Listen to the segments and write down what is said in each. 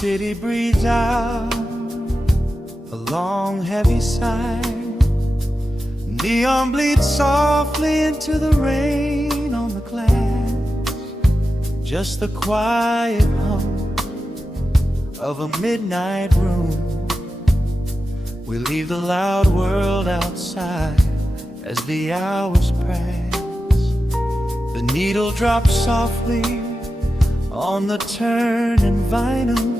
city breathes out a long heavy sigh. Neon bleeds softly into the rain on the glass. Just the quiet hum of a midnight room. We leave the loud world outside as the hours pass. The needle drops softly on the turning vinyl.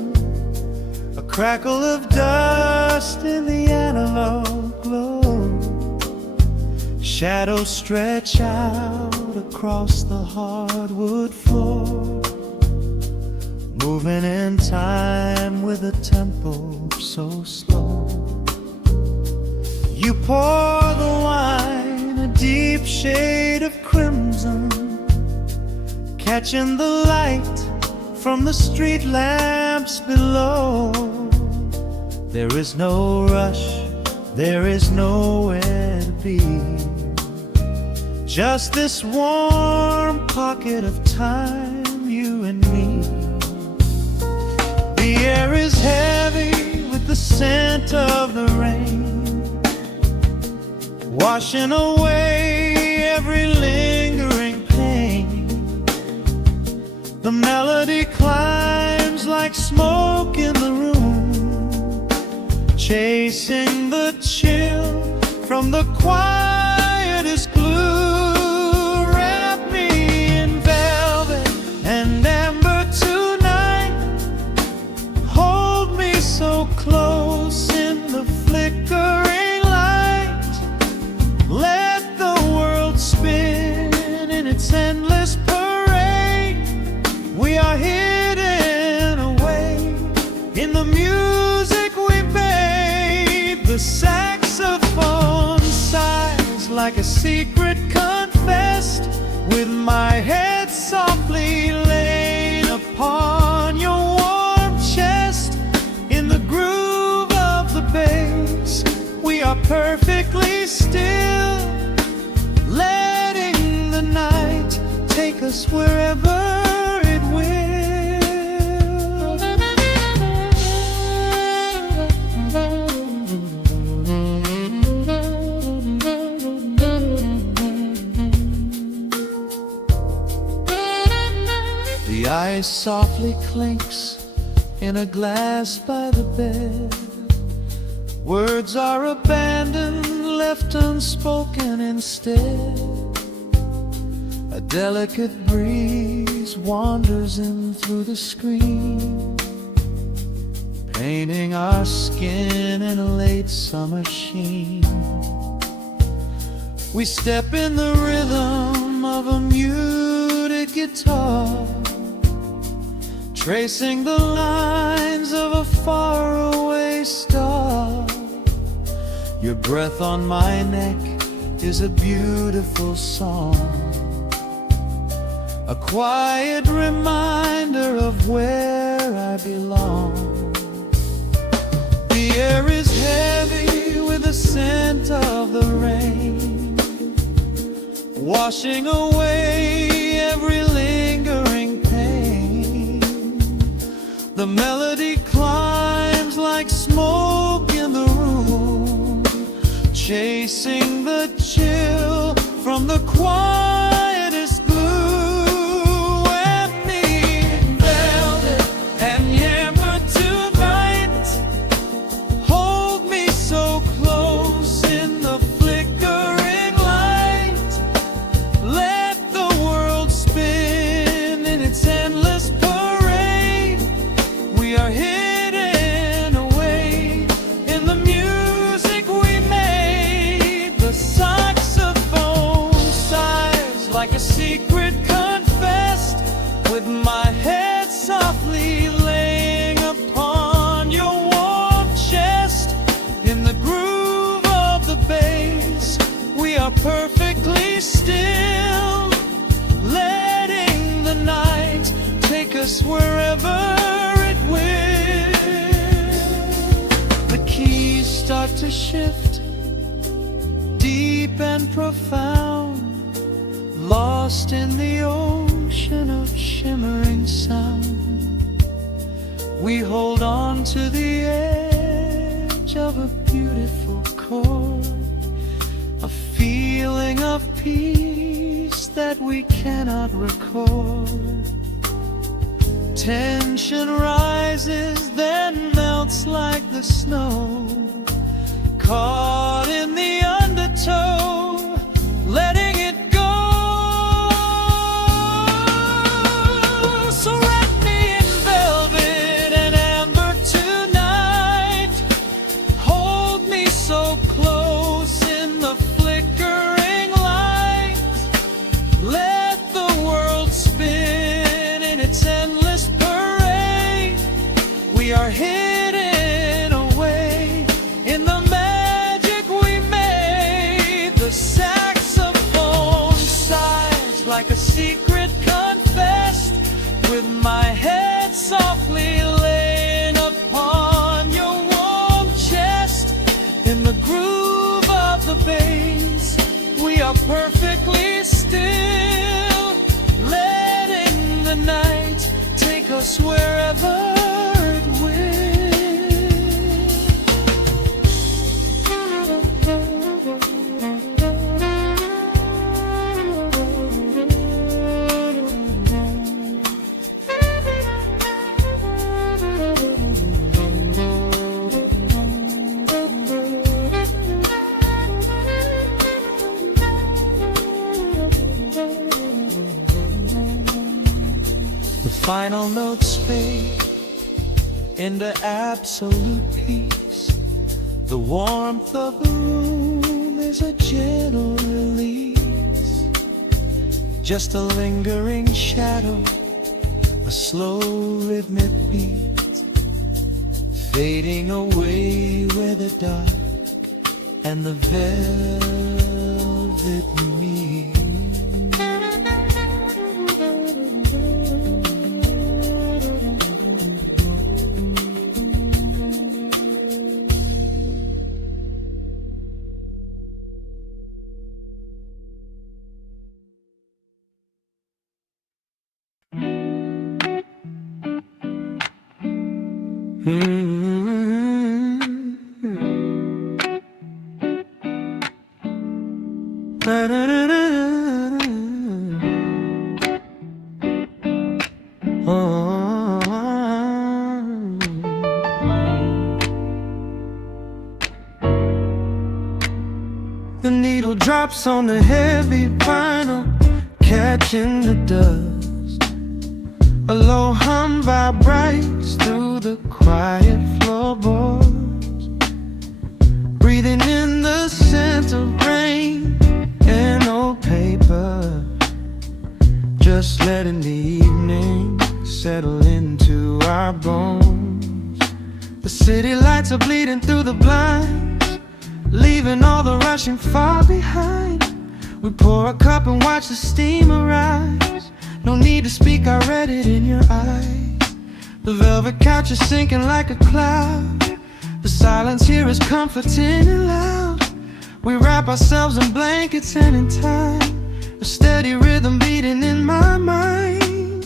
A crackle of dust in the analog glow. Shadows stretch out across the hardwood floor, moving in time with a tempo so slow. You pour the wine, a deep shade of crimson, catching the light from the street lamps below. There is no rush, there is nowhere to be. Just this warm pocket of time, you and me. The air is heavy with the scent of the rain, washing away every lingering pain. The melody climbs like smoke in the room, chasing the chill from the quietest glue. Wrap me in velvet and amber tonight. Hold me so close in the flickering light. Let the world spin in its endless parade. We are hidden away in the music we made. The saxophone sighs like a secret confessed, with my head softly laid upon your warm chest. In the groove of the bass, we are perfectly still, letting the night take us wherever it will. The ice softly clinks in a glass by the bed. Words are abandoned, left unspoken instead. A delicate breeze wanders in through the screen, painting our skin in a late summer sheen. We step in the rhythm of a muted guitar, tracing the lines of a faraway star. Your breath on my neck is a beautiful song, a quiet reminder of where I belong. The air is heavy with the scent of the rain, washing away every lingering pain. The melody climbs like smoke in the room, chasing the chill from the quietest glue. Wrap me in velvet and amber tonight. Hold me so close in the flickering light. Let the world spin in its endless parade. We are hidden away in the music we made. The saxophone sighs like a secret confessed, with my head softly laying upon your warm chest. In the groove of the bass, we are perfectly still, letting the night take us wherever it will. The keys start to shift, deep and profound, lost in the ocean of shimmering sound. We hold on to the edge of a beautiful chord, a feeling of peace that we cannot record. Tension rises, then melts like the snow, caught in the undertow, letting it go. So wrap me in velvet and amber tonight, hold me so close in the flickering light, let the world spin in its endless parade. We are hidden away in the magic we made. The saxophone sighs like a secret confessed, with my head softly laying upon your warm chest. In the groove of the bass, we are perfectly still, letting the night take us wherever it will. The final notes fade into absolute peace. The warmth of the room is a gentle release, just a lingering shadow, a slow rhythmic beat, fading away where the dark and the velvet meet. The needle drops on the heavy vinyl, catching the dust. A low hum vibrates through the quiet floorboards, breathing in the scent of rain and old paper, just letting the evening settle into our bones. The city lights are bleeding through the blinds, leaving all the rushing far behind. We pour a cup and watch the steam arise. No need to speak, I read it in your eyes. The velvet couch is sinking like a cloud. The silence here is comforting and loud. We wrap ourselves in blankets and in time, a steady rhythm beating in my mind.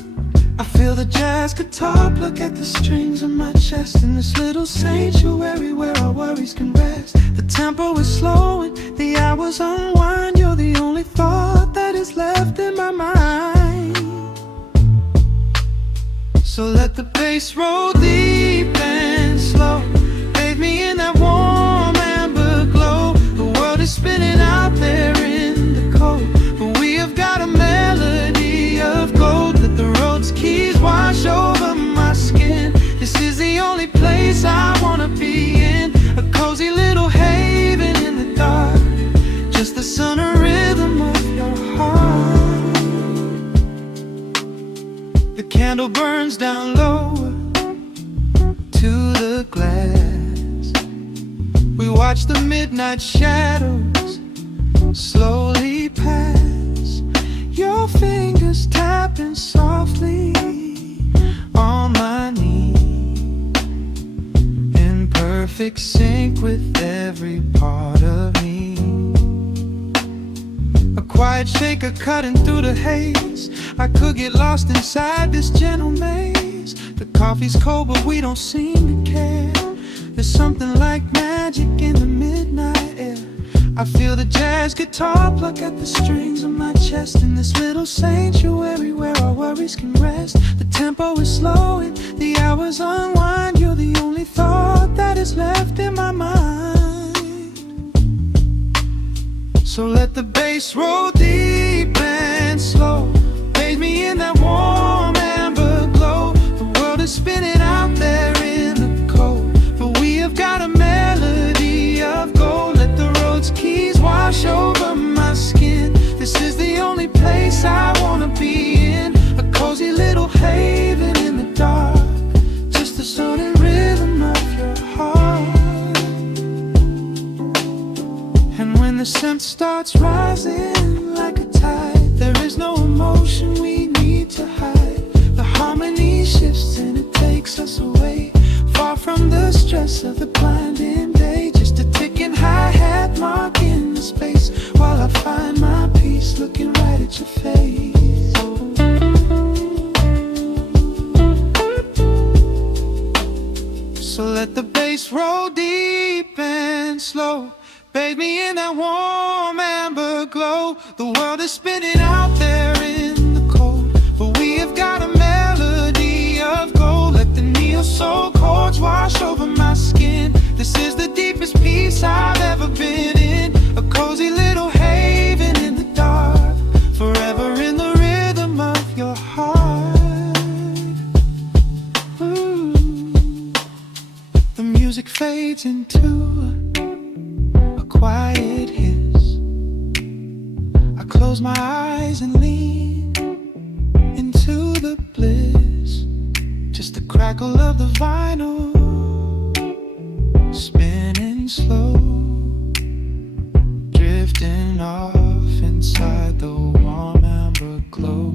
I feel the jazz guitar pluck at the strings of my chest, in this little sanctuary where our worries can rest. The tempo is slowing, the hours unwind. You're the only thought that is left in my mind. So let the bass roll deep and slow, bathe me in that warm amber glow. The world is spinning out there in the cold, but we have got a melody of gold. Let the road's keys wash over my skin. This is the only place I wanna be in, a cozy little haven in the dark, just the sun and rhythm of your heart. The candle burns down lower to the glass. We watch the midnight shadows slowly pass, your fingers tapping softly on my knee, in perfect sync with every part of me. A quiet shaker cutting through the haze, I could get lost inside this gentle maze. days. The coffee's cold, but we don't seem to care. There's something like magic in the midnight air. I feel the jazz guitar pluck at the strings of my chest. In this little sanctuary where our worries can rest. The tempo is slow and the hours unwind. You're the only thought that is left in my mind. So let the bass roll deep and slow. Bathe me in that warm amber glow. The world is spinning out there in the cold, but we have got a melody of gold. Let the road's keys wash over my skin. This is the only place I wanna be in. A cozy little haven in the dark, just the sound and rhythm of your heart. And when the scent starts rising like a tide, there is no emotion we need to hide. The harmony shifts and it takes us away, far from the stress of the blinding day. Just a ticking hi-hat marking the space, while I find my peace looking right at your face. So let the bass roll deep and slow. Bathe me in that warm amber glow. The world is spinning out there in the cold, but we have got a melody of gold. Let the neo soul chords wash over my skin. This is the deepest peace I've ever been in. A cozy little haven in the dark, forever in the rhythm of your heart. Ooh. The music fades into a quiet hiss. I close my eyes and lean into the bliss. Just the crackle of the vinyl spinning slow, drifting off inside the warm amber glow.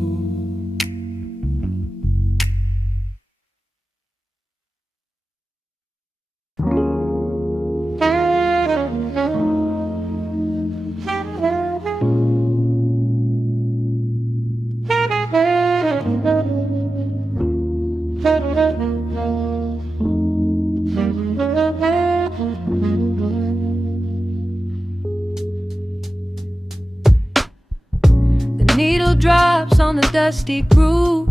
Drops on the dusty groove.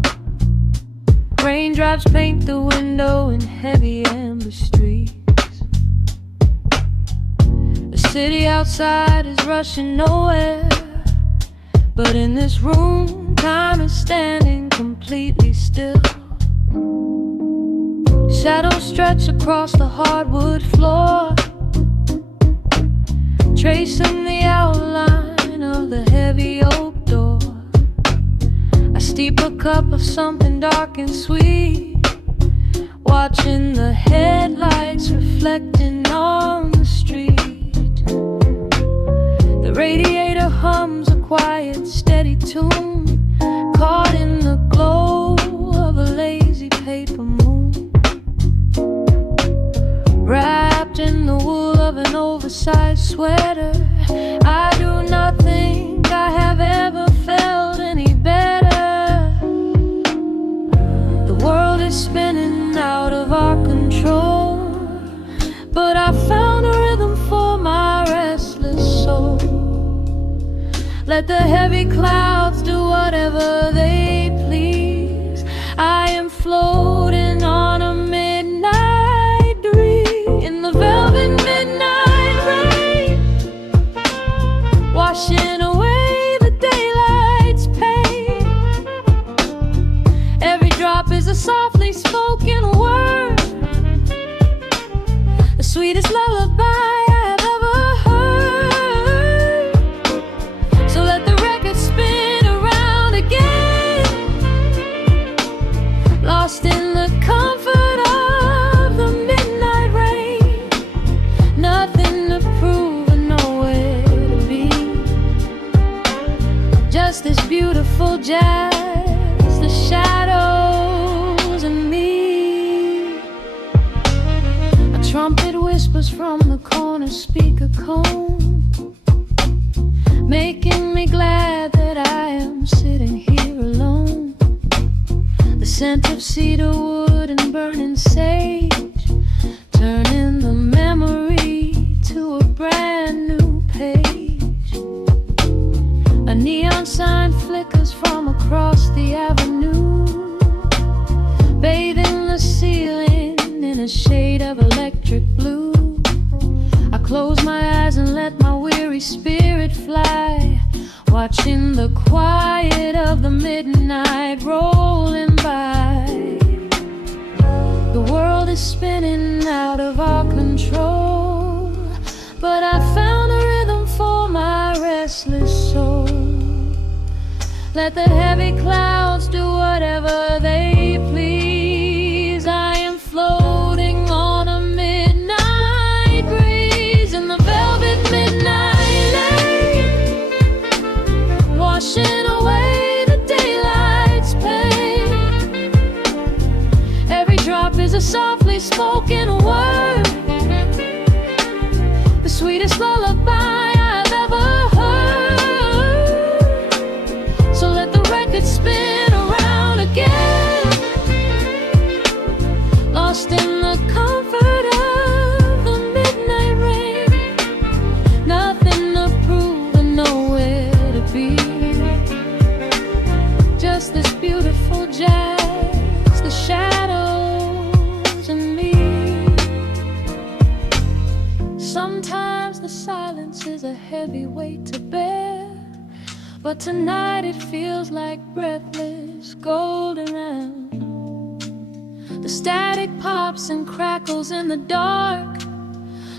Raindrops paint the window in heavy amber streets. The city outside is rushing nowhere, but in this room, time is standing completely still. Shadows stretch across the hardwood floor, tracing the outline of the heavy oak door. I steep a cup of something dark and sweet, watching the headlights reflecting on the street. The radiator hums a quiet, steady tune, caught in the glow of a lazy paper moon. Wrapped in the wool of an oversized sweater, I do not think I have ever felt any better. The world is spinning out of our control, but I found a rhythm for my restless soul. Let the heavy clouds do whatever they please. I am floating on a midnight dream in the velvet midnight rain, washing away the daylight's pain. Every drop is a softly spoken word, the sweetest lullaby I have ever heard. So let the record spin around again, lost in the comfort of the midnight rain. Nothing to prove and nowhere to be, just this beautiful jazz, the shadows and me. A trumpet whispers from the corner speaker cone, making me glad that I am sitting here alone. The scent scent of cedar wood and burning sage, turning the memory to a brand new page. A neon sign flickers from across the avenue, bathing the ceiling in a shade of electric blue. I close my eyes and let my weary spirit fly, watching the quiet of the midnight rolling by. The world is spinning out of our control, but I found a rhythm for my restless soul. Let the heavy clouds do whatever they please. I am floating on a midnight breeze in the velvet midnight lane, washing away the daylight's pain. Every drop is a softly spoken word, the sweetest lullaby I've ever heard. So let the record spin around again, lost in the comfort of the midnight rain. Nothing to prove and nowhere to be, just this beautiful jazz, the shadows and me. Sometimes the silence is a heavy weight to bear, but tonight it feels like breathless golden round. The static pops and crackles in the dark,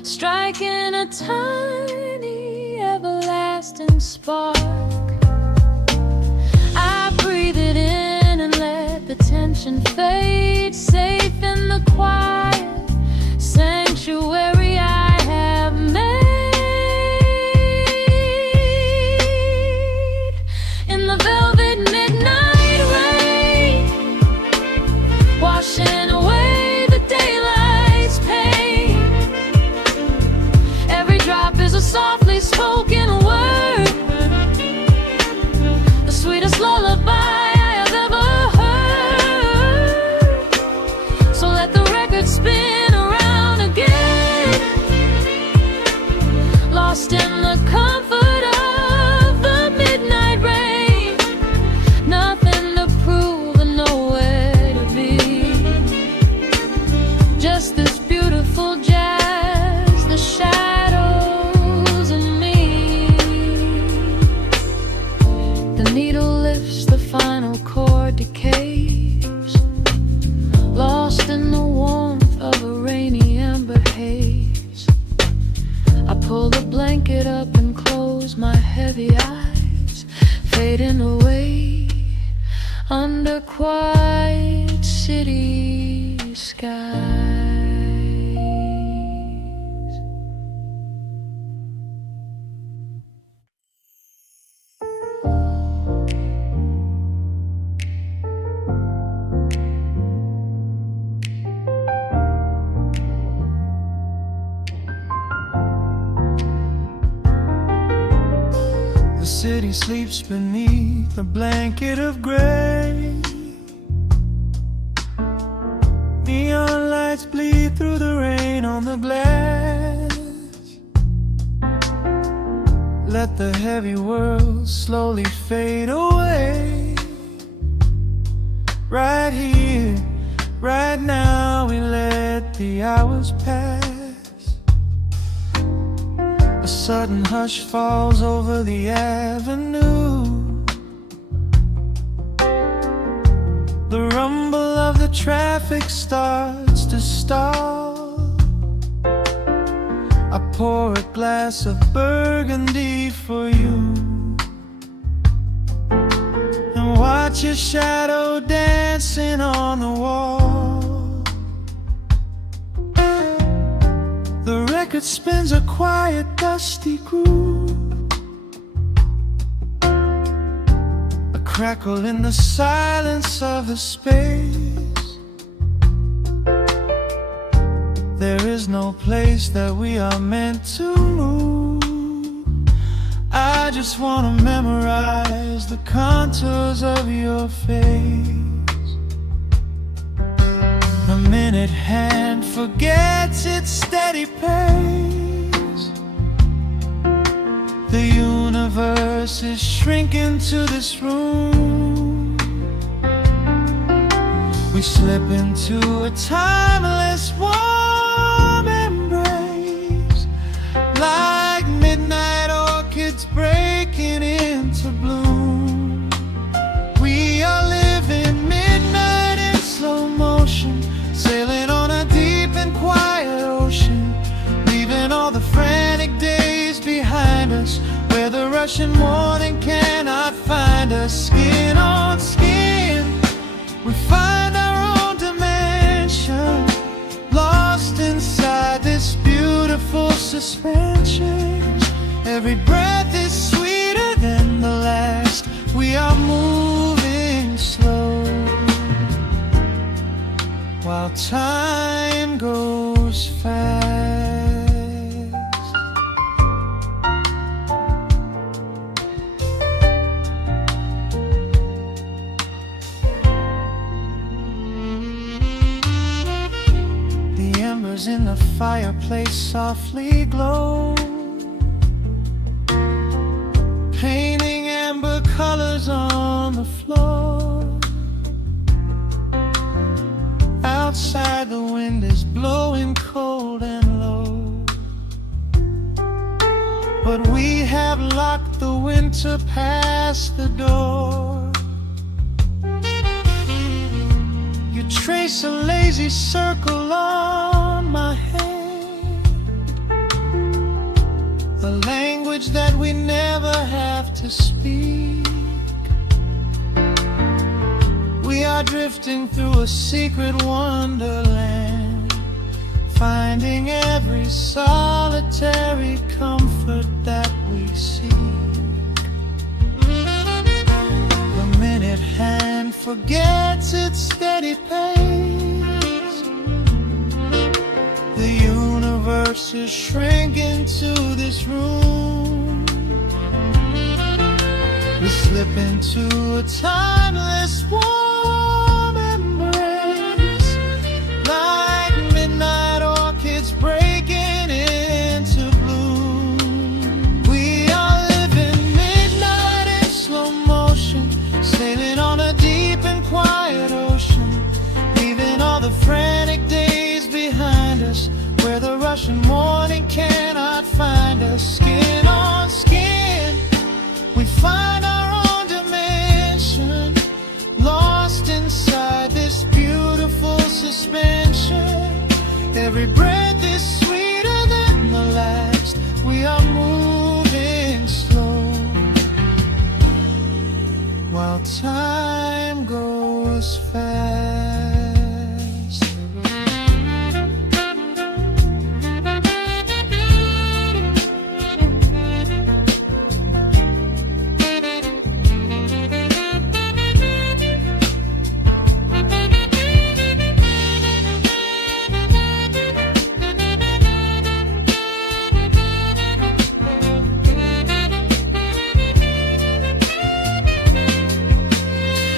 striking a tiny everlasting spark. I breathe it in and let the tension fade, safe in the quiet sanctuary I have made. In the velvet midnight rain, washing away the daylight's pain. Every drop is a softly spoken word, the sweetest lullaby I have ever heard. So let the record spin around again, lost in the comfort of the midnight rain. Nothing to prove and nowhere to be, just this beautiful jazz, the shadows and me. The needle lifts, the final chord decays, lost in the warmth of a rainy amber haze. I pull the blanket up and close my heavy eyes, fading away under quiet city skies. The city sleeps beneath a blanket of gray. Neon lights bleed through the rain on the glass. Let the heavy world slowly fade away. Right here, right now, we let the hours pass. A sudden hush falls over the avenue. The rumble of the traffic starts to stall. I pour a glass of burgundy for you and watch your shadow dancing on the wall. The record spins a quiet, dusty groove, a crackle in the silence of the space. There is no place that we are meant to move. I just wanna memorize the contours of your face. minute hand forgets its steady pace. The universe is shrinking to this room. We slip into a timeless warm embrace, like midnight orchids breaking into bloom. We are living midnight in slow motion, sailing on a deep and quiet ocean, leaving all the frantic days behind us, where the rushing morning cannot find us. Skin on skin, we find our own dimension, lost inside this beautiful suspension. Every breath is sweeter than the last. We are moving slow, while time goes fast. The embers in the fireplace softly glow, painting amber colors on the floor. Outside the wind is blowing cold and low, but we have locked the winter past the door. You trace a lazy circle on my hand, a language that we never have to speak. We are drifting through a secret wonderland, finding every solitary comfort that we seek. The minute hand forgets its steady pace. The universe is shrinking to this room. We slip into a timeless warm embrace, like midnight orchids breaking into bloom. We are living midnight in slow motion, sailing on a deep and quiet ocean, leaving all the frantic days behind us, where the rushing morning cannot find us. Skin on skin, we find our own dimension, lost inside this beautiful suspension. Every breath is sweeter than the last. We are moving slow, while time goes fast.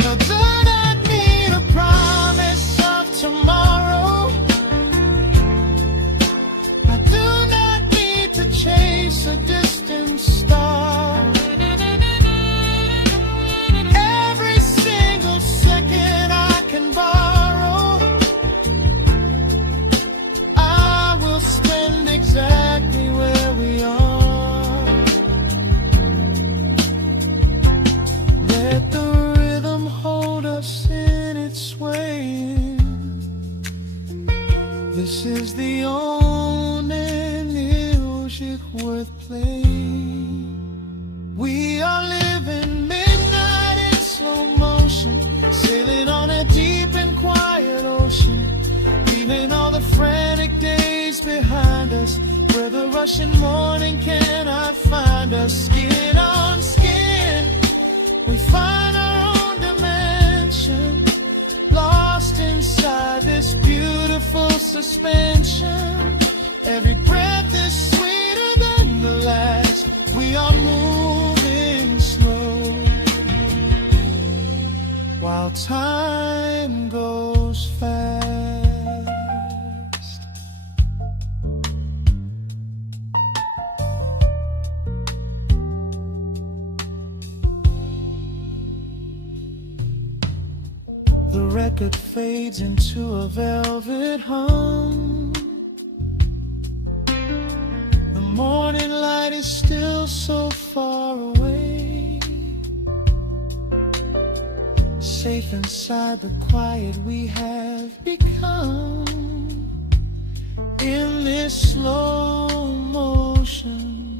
I do not need a promise of tomorrow. I do not need to chase a distant star. Every single second I can borrow, I will spend exactly where we are. Let the rhythm hold us in its swaying. This is the only music worth playing. We are living midnight in slow motion, sailing on a deep and quiet ocean, leaving all the frantic days behind us, where the rushing morning cannot find us. Skin on skin, we find our own dimension, lost inside this beautiful suspension. Every breath is sweeter than the last. We are moving slow, while time goes fast. The record fades into a velvet hum. The morning light is still so far away. Safe inside the quiet we have become. In this slow motion,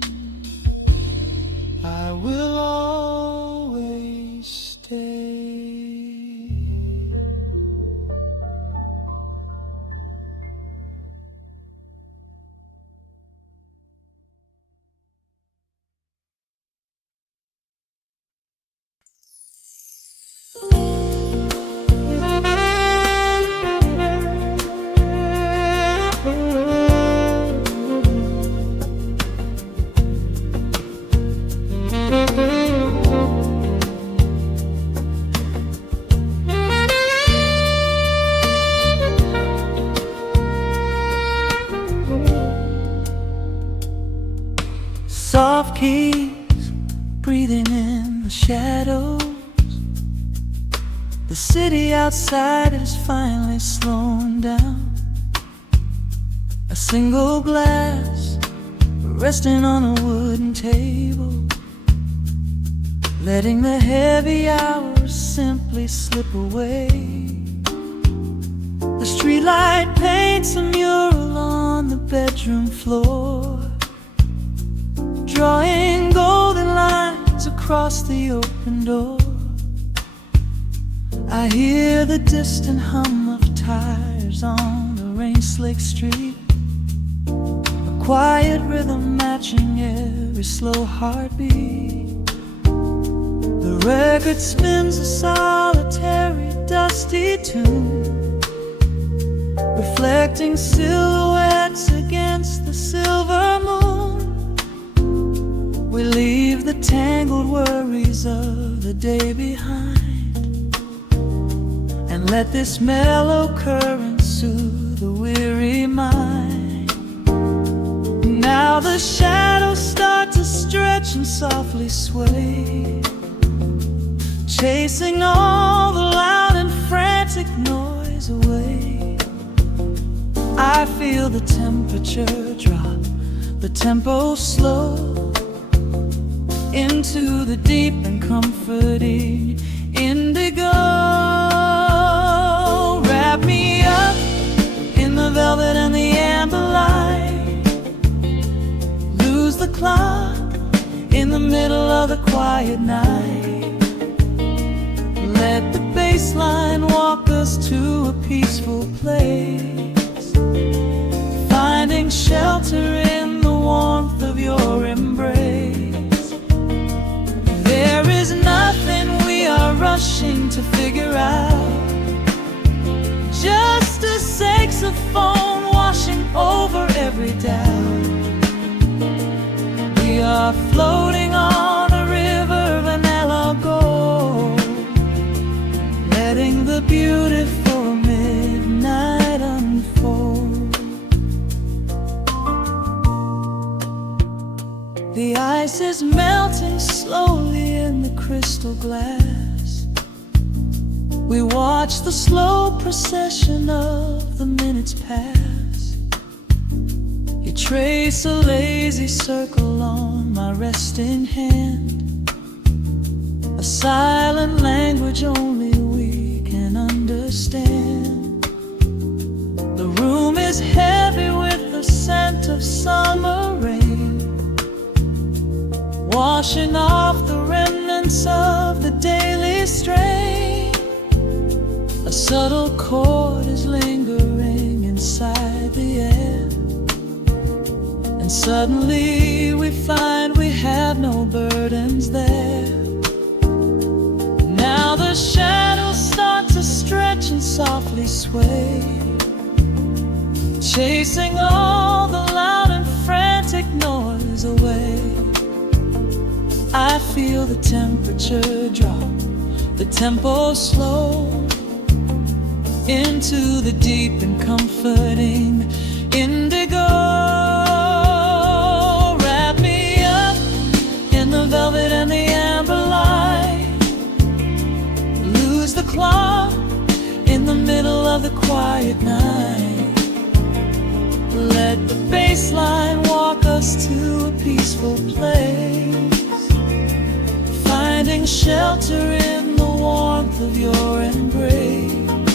I will always stay. Soft keys breathing in the shadows. The city outside is finally slowing down. A single glass resting on a wooden table, letting the heavy hours simply slip away. The streetlight paints a mural on the bedroom floor, drawing golden lines across the open door. I hear the distant hum of tires on the rain-slicked street, a quiet rhythm matching every slow heartbeat. The record spins a solitary, dusty tune, reflecting silhouettes against the silver moon. We leave the tangled worries of the day behind, and let this mellow current soothe the weary mind. Now the shadows start to stretch and softly sway, chasing all the loud and frantic noise away. I feel the temperature drop, the tempo slow, into the deep and comforting indigo. Wrap me up in the velvet and the amber light. Lose the clock in the middle of the quiet night. Let the bass line walk us to a peaceful place, finding shelter in the warmth of your embrace. There is nothing we are rushing to figure out, just a saxophone washing over every doubt. We are floating on a river vanilla gold, letting the beautiful midnight unfold. The ice is melting slowly in the crystal glass. We watch the slow procession of the minutes pass. You trace a lazy circle on my resting hand, a silent language only we can understand. The room is heavy with the scent of summer rain, washing off the remnants of the daily strain. A subtle chord is lingering inside the air, and suddenly we find we have no burdens there. Now the shadows start to stretch and softly sway, chasing all the loud and frantic noise away. I feel the temperature drop, the tempo slow, into the deep and comforting indigo. Wrap me up in the velvet and the amber light. Lose the clock of the quiet night. Let the bass line walk us to a peaceful place, finding shelter in the warmth of your embrace.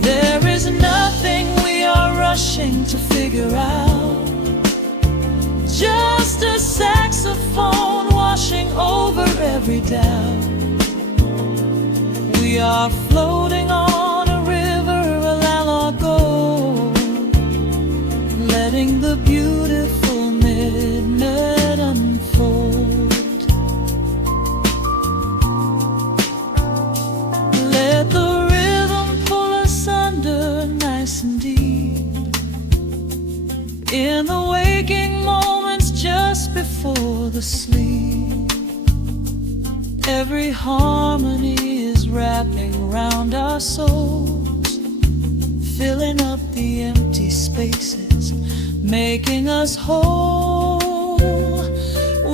There is nothing we are rushing to figure out, just a saxophone washing over every doubt. We are floating on a river, a lago, letting the beautiful midnight unfold. Let the rhythm pull us under nice and deep, in the waking moments just before the sleep. Every harmony is wrapping around our souls, filling up the empty spaces, making us whole.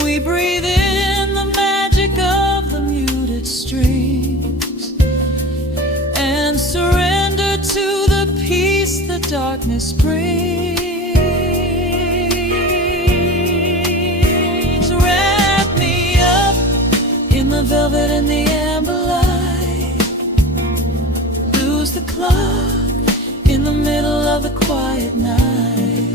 We breathe in the magic of the muted strings and surrender to the peace the darkness brings. Wrap me up in the velvet and the amber light, lose the clock in the middle of the quiet night.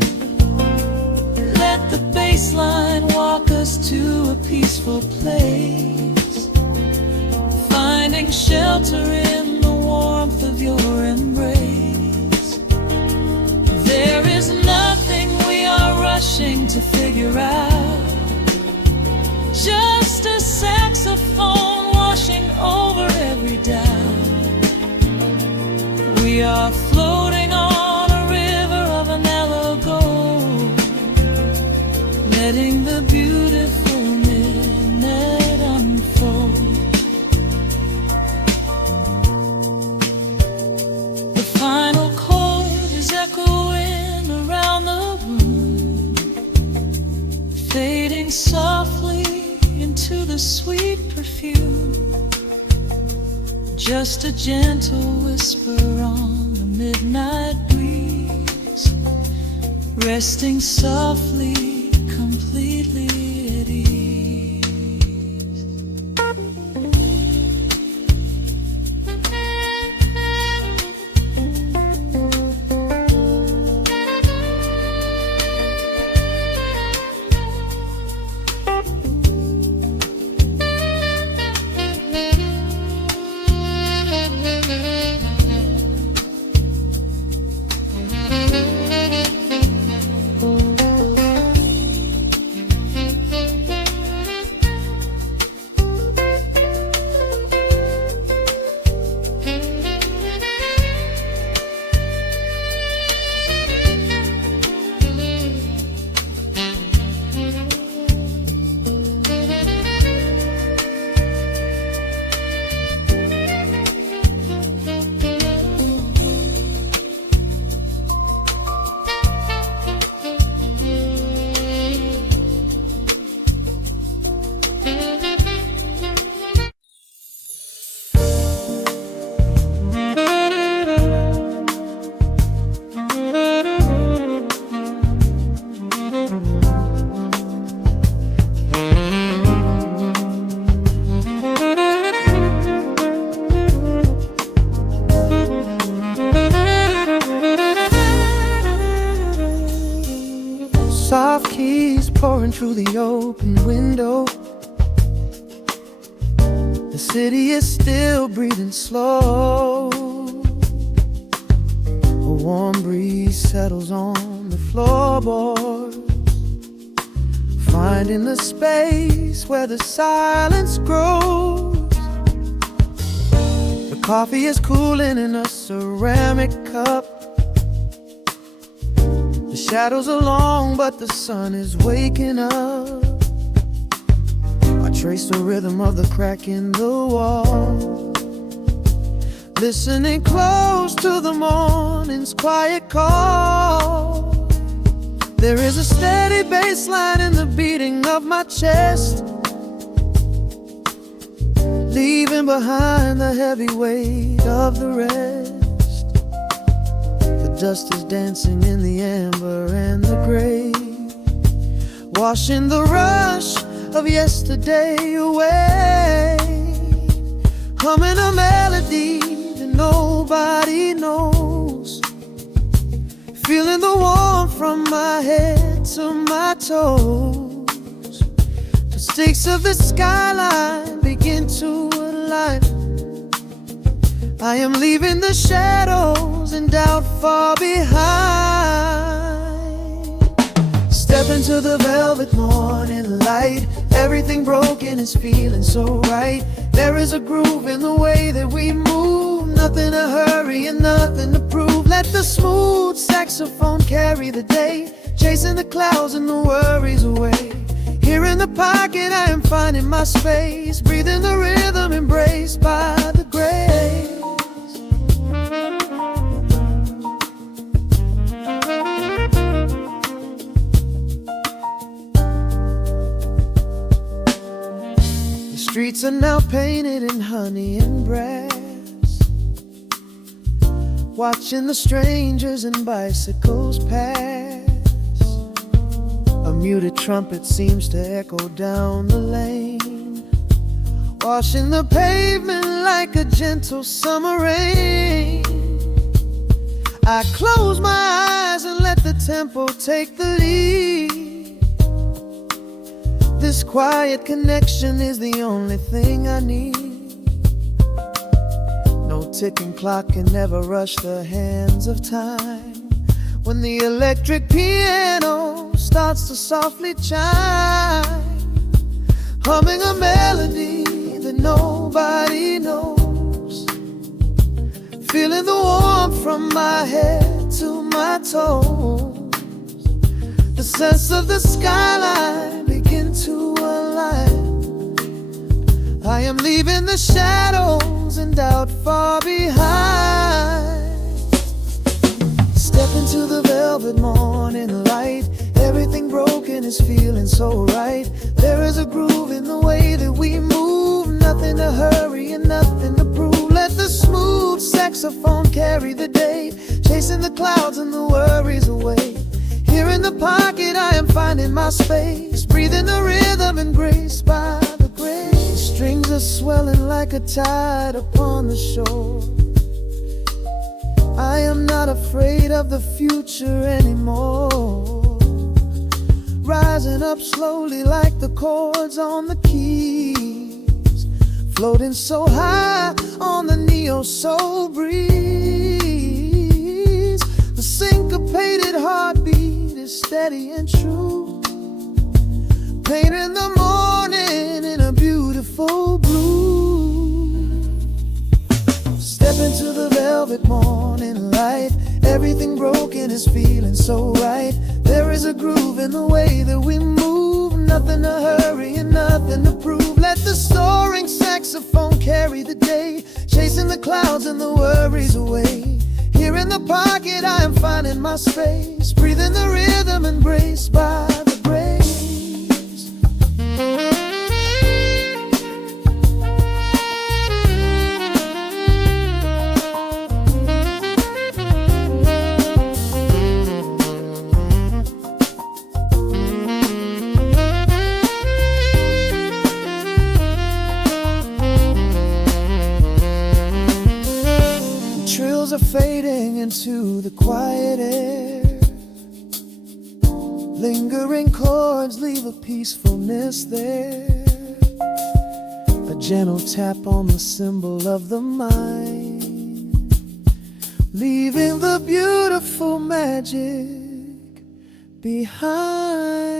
Let the bass line walk us to a peaceful place, finding shelter in the warmth of your embrace. There is nothing we are rushing to figure out, just a saxophone washing over every doubt. We are floating on a river of a mellow gold, letting the beautiful midnight unfold. The final chord is echoing around the room, fading softly into the sweet perfume. Just a gentle whisper on the midnight breeze, resting softly, completely at ease. Soft keys pouring through the open window. The city is still breathing slow. A warm breeze settles on the floorboards, finding the space where the silence grows. The coffee is cooling in a ceramic cup. The shadows are long, but the sun is waking up. I trace the rhythm of the crack in the wall, listening close to the morning's quiet call. There is a steady bass line in the beating of my chest, leaving behind the heavy weight of the rest. dust is dancing in the amber and the gray, washing the rush of yesterday away, humming a melody that nobody knows, feeling the warmth from my head to my toes. The stakes of the skyline begin to align. I am leaving the shadows and doubt far behind. Step into the velvet morning light. Everything broken is feeling so right. There is a groove in the way that we move. Nothing to hurry and nothing to prove. Let the smooth saxophone carry the day, chasing the clouds and the worries away. Here in the pocket I am finding my space, breathing the rhythm embraced by the grace. The streets are now painted in honey and brass, watching the strangers and bicycles pass. A muted trumpet seems to echo down the lane, washing the pavement like a gentle summer rain. I close my eyes and let the tempo take the lead. This quiet connection is the only thing I need. No ticking clock can never rush the hands of time. When the electric piano starts to softly chime, humming a melody that nobody knows, feeling the warmth from my head to my toes. The sense of the skyline begin to align. I am leaving the shadows and doubt far behind. Step into the velvet morning light. Everything broken is feeling so right. There is a groove in the way that we move. Nothing to hurry and nothing to prove. Let the smooth saxophone carry the day, chasing the clouds and the worries away. Here in the pocket I am finding my space, breathing the rhythm embraced by the grace. The strings are swelling like a tide upon the shore. I am not afraid of the future anymore. Rising up slowly like the chords on the keys, floating so high on the neo-soul breeze. The syncopated heartbeat is steady and true, painting the morning in a beautiful blue. Step into the velvet morning light. Everything broken is feeling so right. There is a groove in the way that we move. Nothing to hurry and nothing to prove. Let the soaring saxophone carry the day, chasing the clouds and the worries away. Here in the pocket I am finding my space, breathing the rhythm embraced by the grace. Are fading into the quiet air. Lingering chords leave a peacefulness there. A gentle tap on the symbol of the mind, leaving the beautiful magic behind.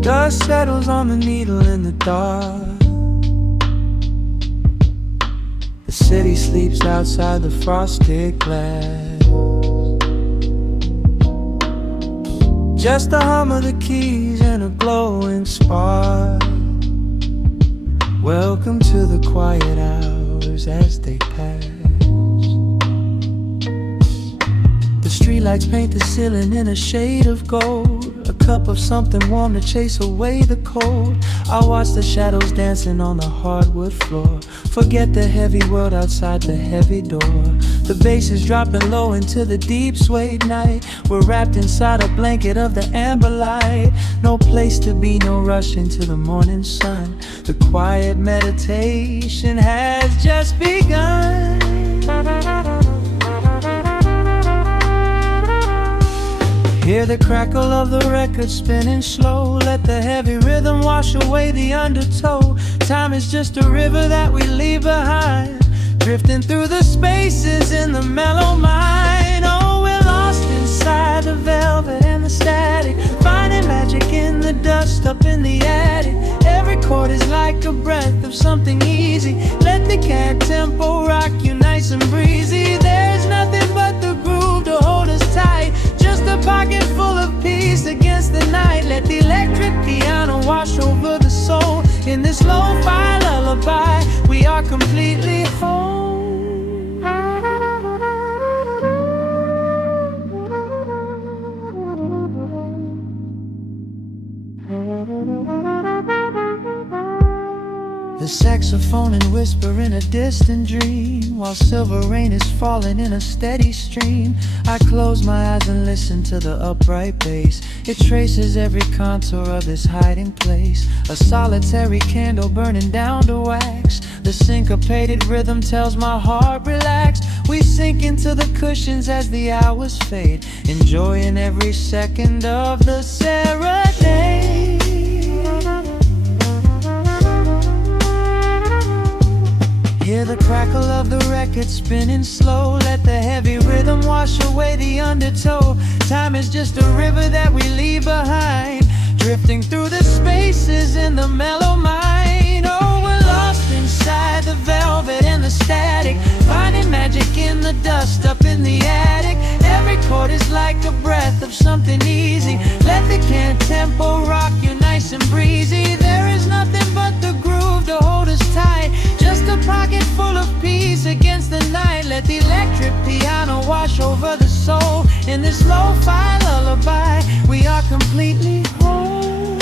Dust settles on the needle in the dark. The city sleeps outside the frosted glass. Just the hum of the keys and a glowing spark. Welcome to the quiet hours as they pass. The streetlights paint the ceiling in a shade of gold. A cup of something warm to chase away the cold. I watch the shadows dancing on the hardwood floor. Forget the heavy world outside the heavy door. The bass is dropping low into the deep suede night. We're wrapped inside a blanket of the amber light. No place to be, no rush into the morning sun. The quiet meditation has just begun. Hear the crackle of the record spinning slow. Let the heavy rhythm wash away the undertow. Time is just a river that we leave behind, drifting through the spaces in the mellow mind. Oh, we're lost inside the velvet and the static, finding magic in the dust up in the attic. Every chord is like a breath of something easy. Let the cat tempo rock you nice and breezy. There's nothing but the groove to hold us tight. Just a pocket full of peace against the night. Let the electric piano wash over the soul. In this lo-fi lullaby, we are completely whole. The saxophone and whisper in a distant dream, while silver rain is falling in a steady stream. I close my eyes and listen to the upright bass. It traces every contour of this hiding place. A solitary candle burning down to wax. The syncopated rhythm tells my heart relax. We sink into the cushions as the hours fade, enjoying every second of the serenade. Hear the crackle of the record spinning slow. Let the heavy rhythm wash away the undertow. Time is just a river that we leave behind, drifting through the spaces in the mellow mind. Oh, we're lost inside the velvet and the static, finding magic in the dust up in the attic. Every chord is like a breath of something easy. Let the can tempo rock you nice and breezy. There is nothing but the groove to hold us tight. Just a pocket full of peace against the night. Let the electric piano wash over the soul. In this lo-fi lullaby, we are completely whole.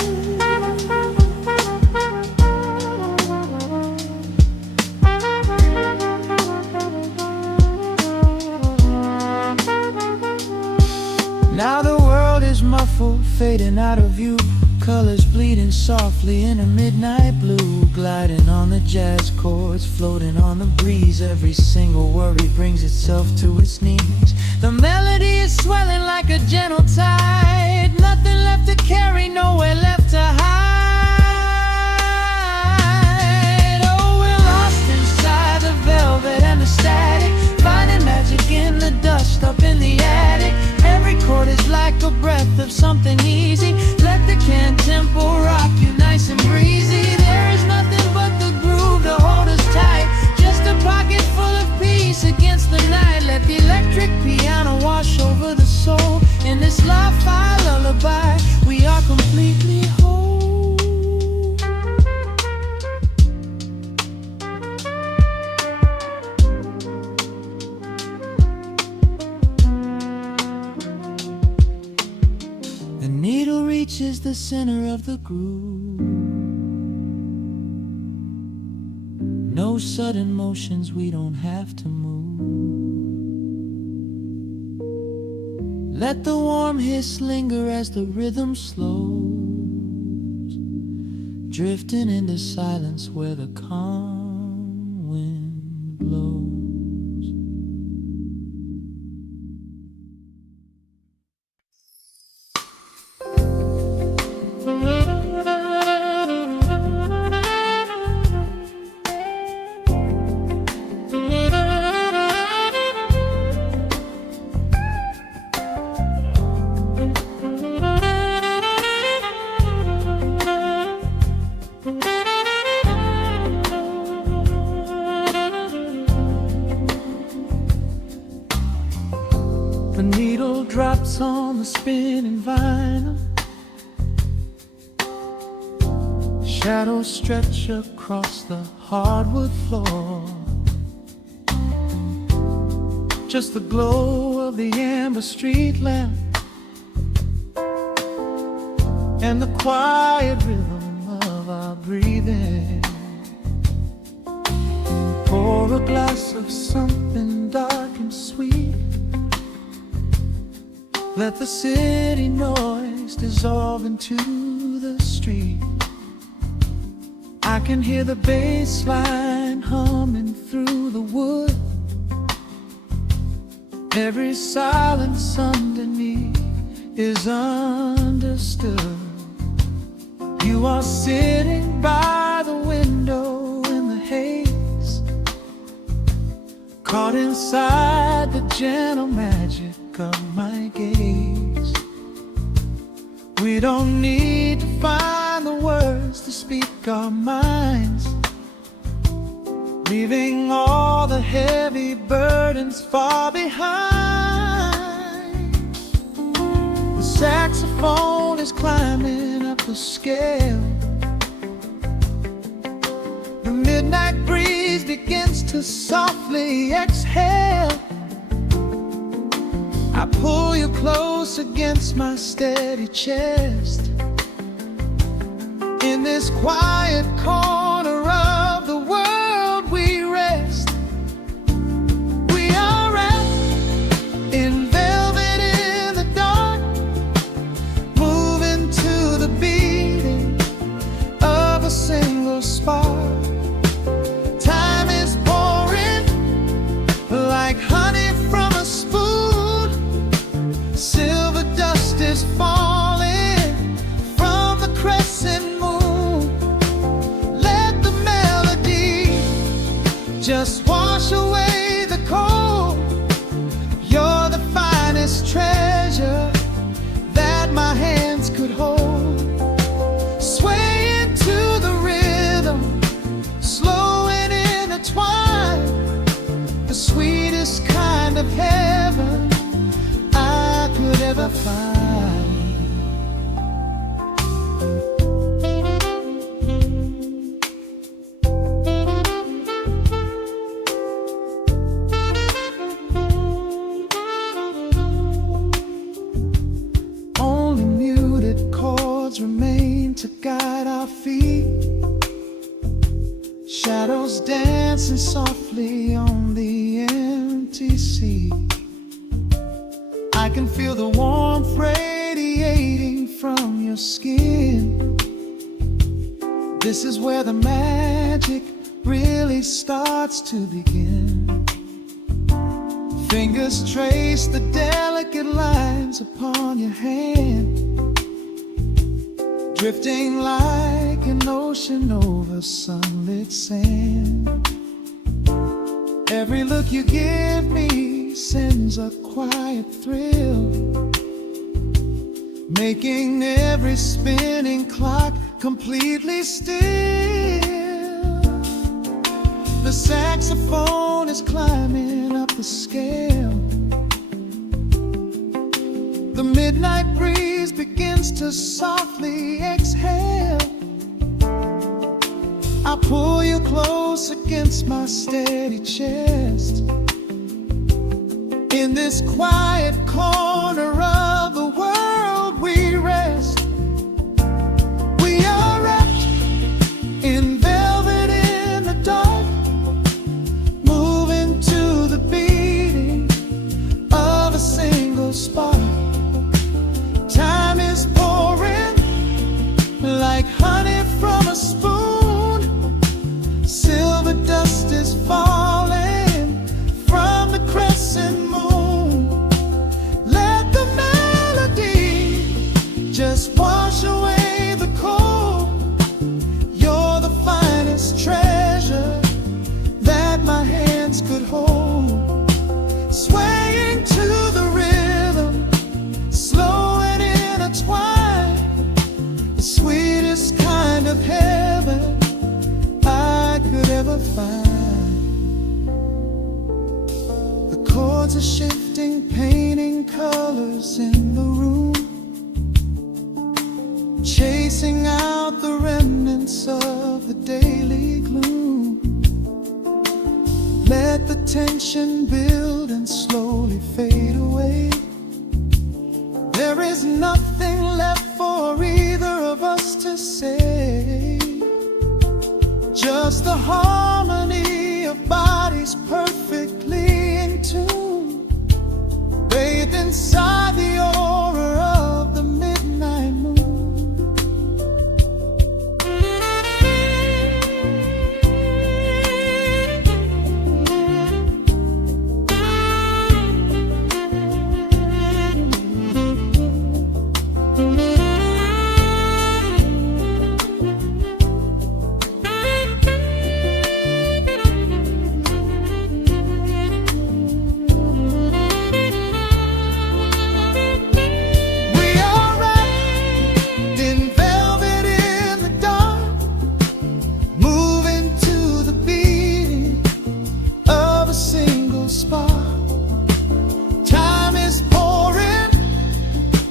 Now the world is muffled, fading out of view. Colors bleeding softly in a midnight blue, gliding on the jazz chords, floating on the breeze. Every single worry brings itself to its knees. The melody is swelling like a gentle tide. Nothing left to carry, nowhere left to hide. Oh, we're lost inside the velvet and the static, finding magic in the dust up in the attic. Every chord is like a breath of something easy. Let the can tempo rock you nice and breezy. There is nothing but the groove to hold us tight. Just a pocket full of peace against the night. Let the electric piano wash over the soul. In this lo-fi lullaby, we are completely whole. The needle reaches the center of the groove. No sudden motions, we don't have to move. Let the warm hiss linger as the rhythm slows, drifting into silence where the calm wind blows. Raindrops on the spinning vinyl, shadows stretch across the hardwood floor. Just the glow of the amber street lamp and the quiet rhythm of our breathing. Pour a glass of something dark and sweet. Let the city noise dissolve into the street. I can hear the bass line humming through the wood. Every silence underneath is understood. You are sitting by the window in the haze, caught inside the gentle magic of my gaze. We don't need to find the words to speak our minds, leaving all the heavy burdens far behind. The saxophone is climbing up the scale. The midnight breeze begins to softly exhale. I pull you close against my steady chest. In this quiet corner of the world we rest. We are wrapped in velvet in the dark, moving to the beating of a single spark. Time is pouring like honey from a spoon. Silver dust is falling from the crescent moon. Let the melody just wash away the cold. You're the finest treasure that my hands could hold. Sway into the rhythm, slow and intertwine. The sweetest kind of heaven I could ever find. Only muted chords remain to guide our feet. Shadows dancing softly on the empty sea. I can feel the warmth radiating from your skin. This is where the magic really starts to begin. Fingers trace the delicate lines upon your hand, drifting like an ocean over sunlit sand. Every look you give me sends a quiet thrill, making every spinning clock completely still. The saxophone is climbing up the scale. The midnight breeze begins to softly exhale. I pull you close against my steady chest. In this quiet corner of the world we rest. We are wrapped in velvet in the dark, moving to the beating of a single spark. Time is pouring like honey from a spoon. Silver dust is falling from the crescent moon. Let the melody just wash away the cold. You're the finest treasure that my hands could hold. Swaying to the rhythm, slow and intertwined. The sweetest kind of heaven I could ever find. The chords are shifting, painting colors in the room, chasing out the remnants of the daily gloom. Let the tension build and slowly fade away. There is nothing left for either of us to say, just the harmony of bodies perfectly in tune, bathed inside the aura of the midnight moon.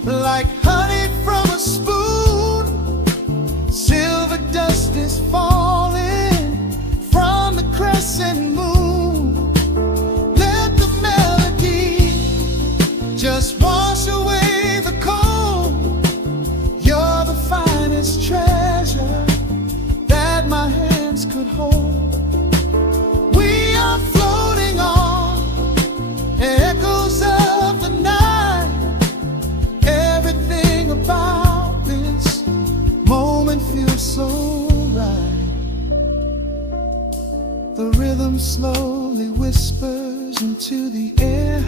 Like honey from a spoon, silver dust is falling from the crescent moon. Let the melody just wash away the cold. You're the finest treasure that my hands could hold. We are floating on echoes of the night. Everything about this moment feels so right. The rhythm slowly whispers into the air,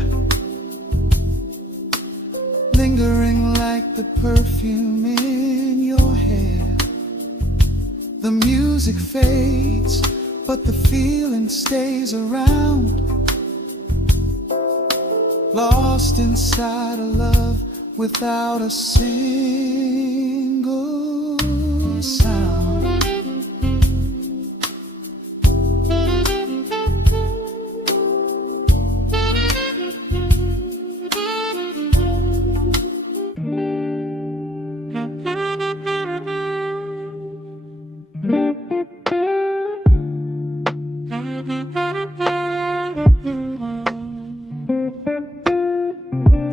lingering like the perfume in your hair. The music fades, but the feeling stays around, lost inside a love without a single sound.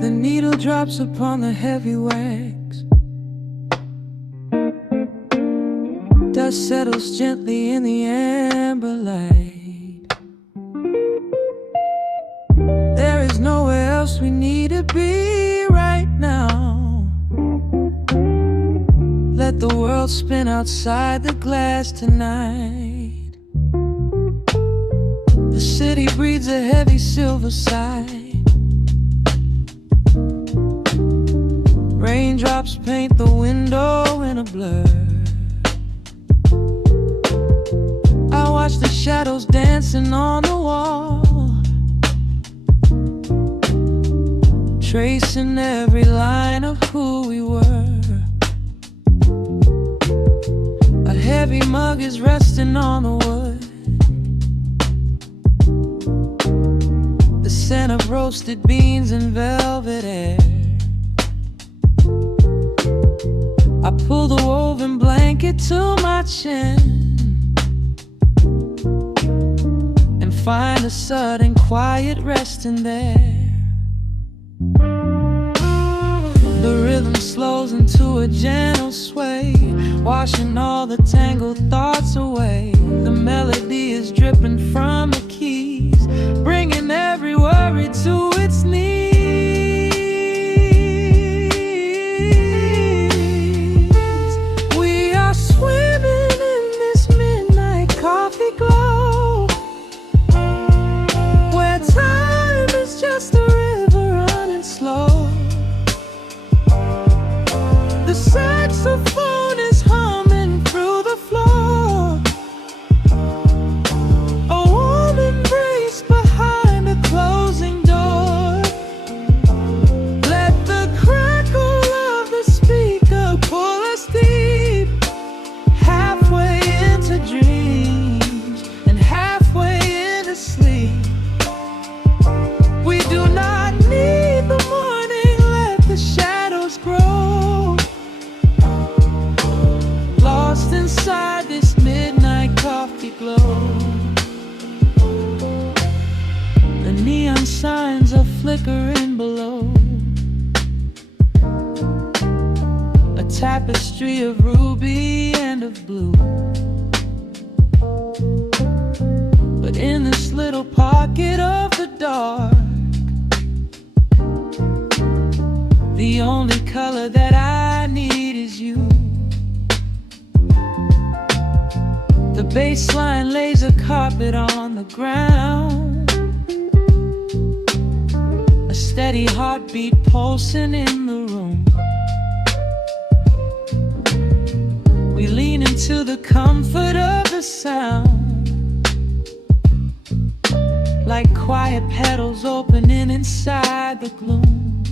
The needle drops upon the heavy wax. Dust settles gently in the amber light. There is nowhere else we need to be right now. Let the world spin outside the glass tonight. The city breathes a heavy silver sigh. Raindrops paint the window in a blur. I watch the shadows dancing on the wall, tracing every line of who we were. A heavy mug is resting on the wood. The scent of roasted beans and velvet air. I pull the woven blanket to my chin and find a sudden quiet resting there. The rhythm slows into a gentle sway, washing all the tangled thoughts away. The melody is dripping from the keys, bringing every worry to its knees. Swimming in this midnight coffee glow, where time is just a river running slow. The saxophone is humming through the floor, a warm embrace behind a closing door. blinds are flickering below. A tapestry of ruby and of blue. But in this little pocket of the dark, the only color that I need is you. The baseline lays a carpet on the ground, a steady heartbeat pulsing in the room. We lean into the comfort of the sound, like quiet petals opening inside the gloom.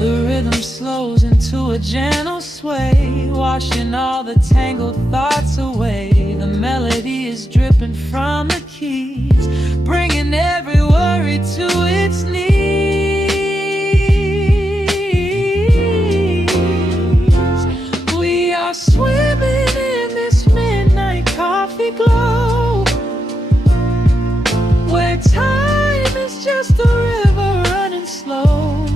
The rhythm slows into a gentle sway, washing all the tangled thoughts away. The melody is dripping from the keys, bringing every worry to its knees. We are swimming in this midnight coffee glow, where time is just a river running slow.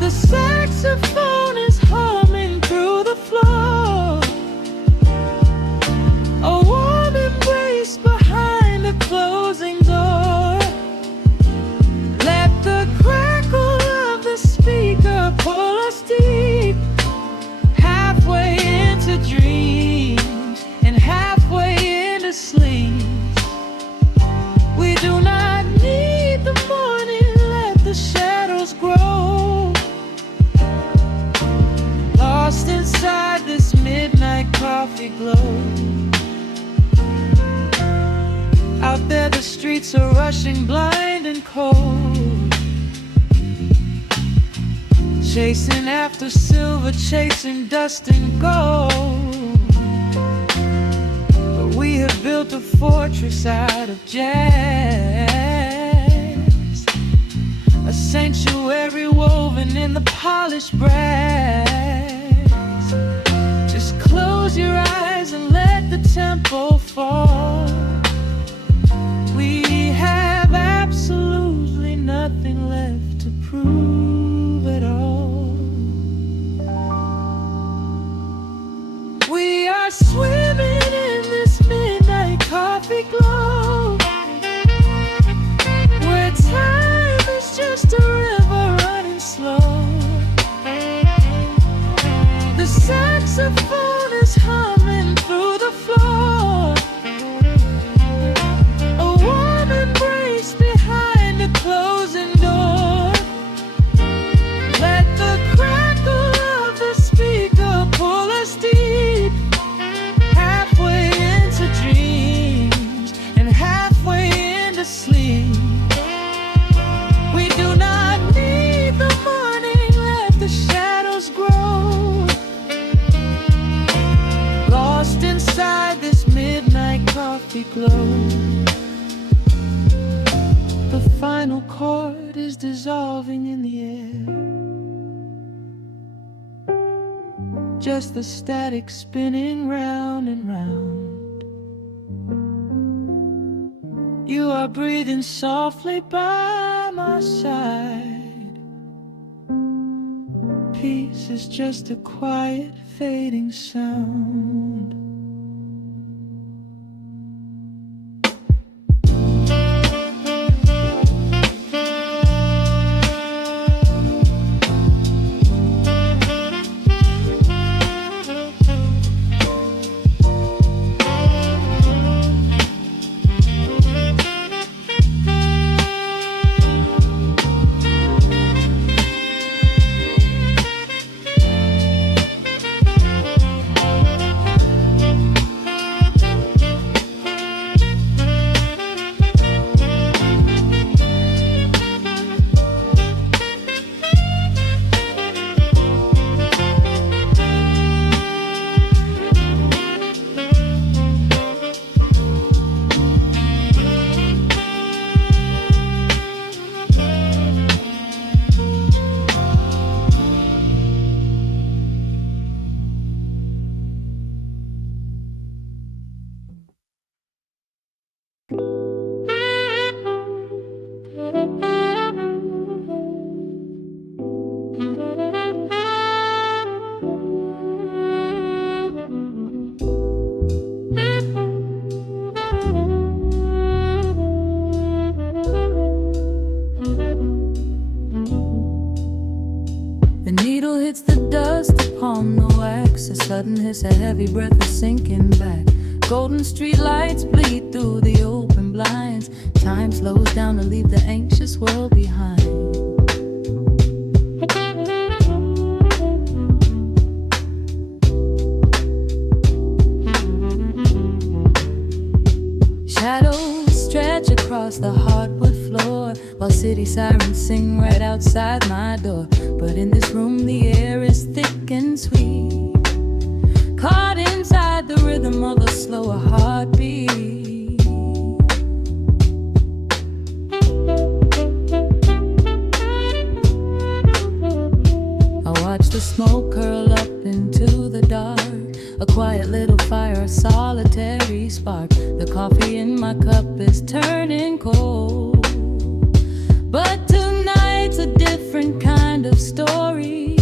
The saxophone is humming through the floor, a warm embrace behind a closing door. Let the crackle of the speaker pull us deep, halfway into dreams and halfway into sleep. We do not need the morning, let the shadows grow. Lost inside this midnight coffee glow. Out there the streets are rushing blind and cold, chasing after silver, chasing dust and gold. But we have built a fortress out of jazz, a sanctuary woven in the polished brass. Just close your eyes and let the tempo fall. We have absolutely nothing left to prove at all. We are swimming in this midnight coffee glow, where time is just a river running slow. The saxophone is humming through the floor, a warm embrace behind a closing door. Let the crackle of the speaker pull us deep, halfway into dreams and halfway into sleep. We do not need the morning, let the shadows grow. Lost inside this midnight coffee glow. The final chord is dissolving in the air, just the static spinning round and round. You are breathing softly by my side. Peace is just a quiet fading sound. sudden hiss, a heavy breath is sinking back. Golden street lights bleed through the open blinds. Time slows down to leave the anxious world behind. Shadows stretch across the hardwood floor, while city sirens sing right outside my door. But in this room the air is thick and sweet, caught inside the rhythm of a slower heartbeat. I watch the smoke curl up into the dark, a quiet little fire, a solitary spark. The coffee in my cup is turning cold, but tonight's a different kind of story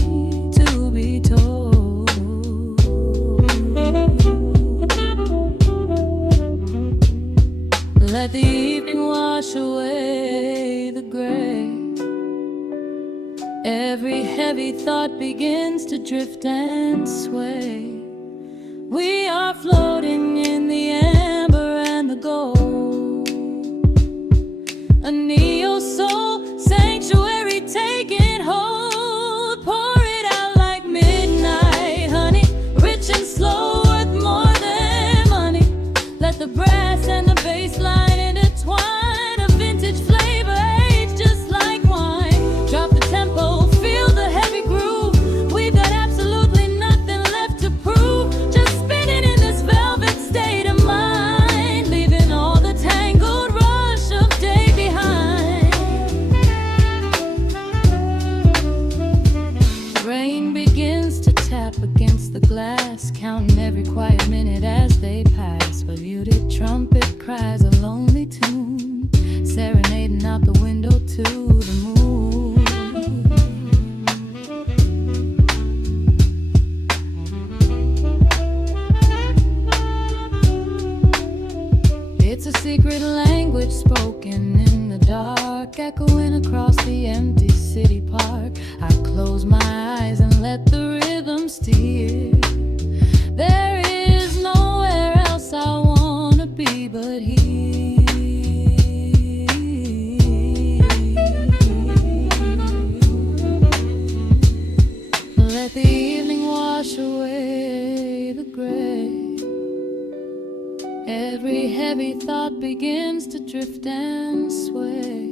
to be told. Let the evening wash away the gray. Every heavy thought begins to drift and sway. We are floating in the amber and the gold, a neo-soul sanctuary taking hold. Pour it out like midnight honey, rich and slow, worth more than money. Let the brass and the bass line intertwine, a vintage flavor aged just like wine. Drop the tempo, feel the heavy groove. We've got absolutely nothing left to prove. Just spinning in this velvet state of mind, leaving all the tangled rush of day behind. Rain begins to tap against the glass, counting every quiet minute as they pass. A muted trumpet cries a lonely tune, serenading out the window to the moon. It's a secret language spoken in the dark, echoing across the empty city park. I close my eyes and let the rhythm steer. There is nowhere else I wanna be but here. Let the evening wash away the gray. Every heavy thought begins to drift and sway.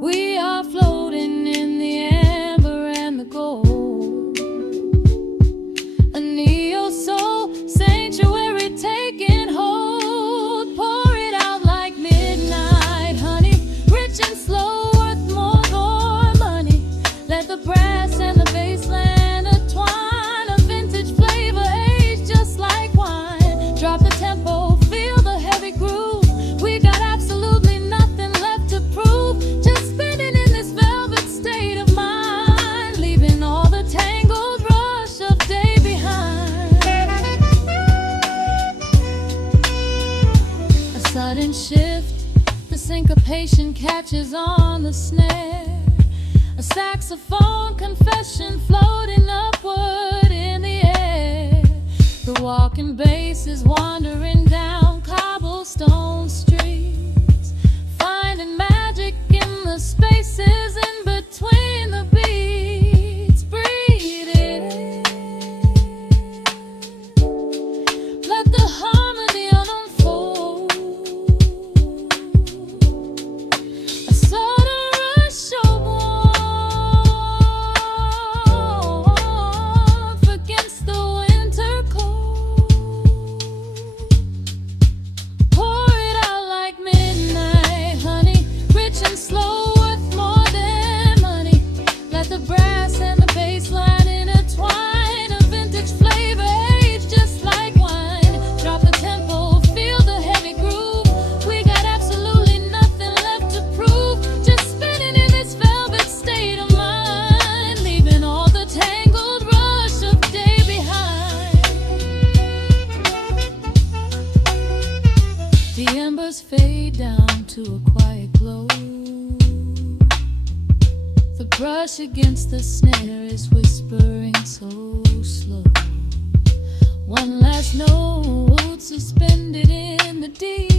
We are floating in the amber and the gold, a neo-soul sanctuary taking hold. Pour it out like midnight honey, rich and slow, worth more than money. Let the brass and the bass line intertwine, a vintage flavor aged just like wine. Drop the tempo, feel the heavy groove. We got absolutely nothing left to prove. Just spinning in this velvet state of mind, leaving all the tangled rush of day behind. A sudden shift, the syncopation catches on the snare. A saxophone confession floating upward in the air. The walking bass is wandering down cobblestone streets, finding magic in the spaces in between the beats. Breathe it in, let the harmony unfold. A sudden rush of warmth against the winter cold. Pour it out like midnight honey, rich and slow, worth more than money. Let the brass and the bass line intertwine, a vintage flavor aged just like wine. Drop the tempo, feel the heavy groove. We got absolutely nothing left to prove. Just spinning in this velvet state of mind, leaving all the tangled rush of day behind. The embers fade down to a quiet glow. The brush against the snare is whispering so slow. Note suspended in the deep.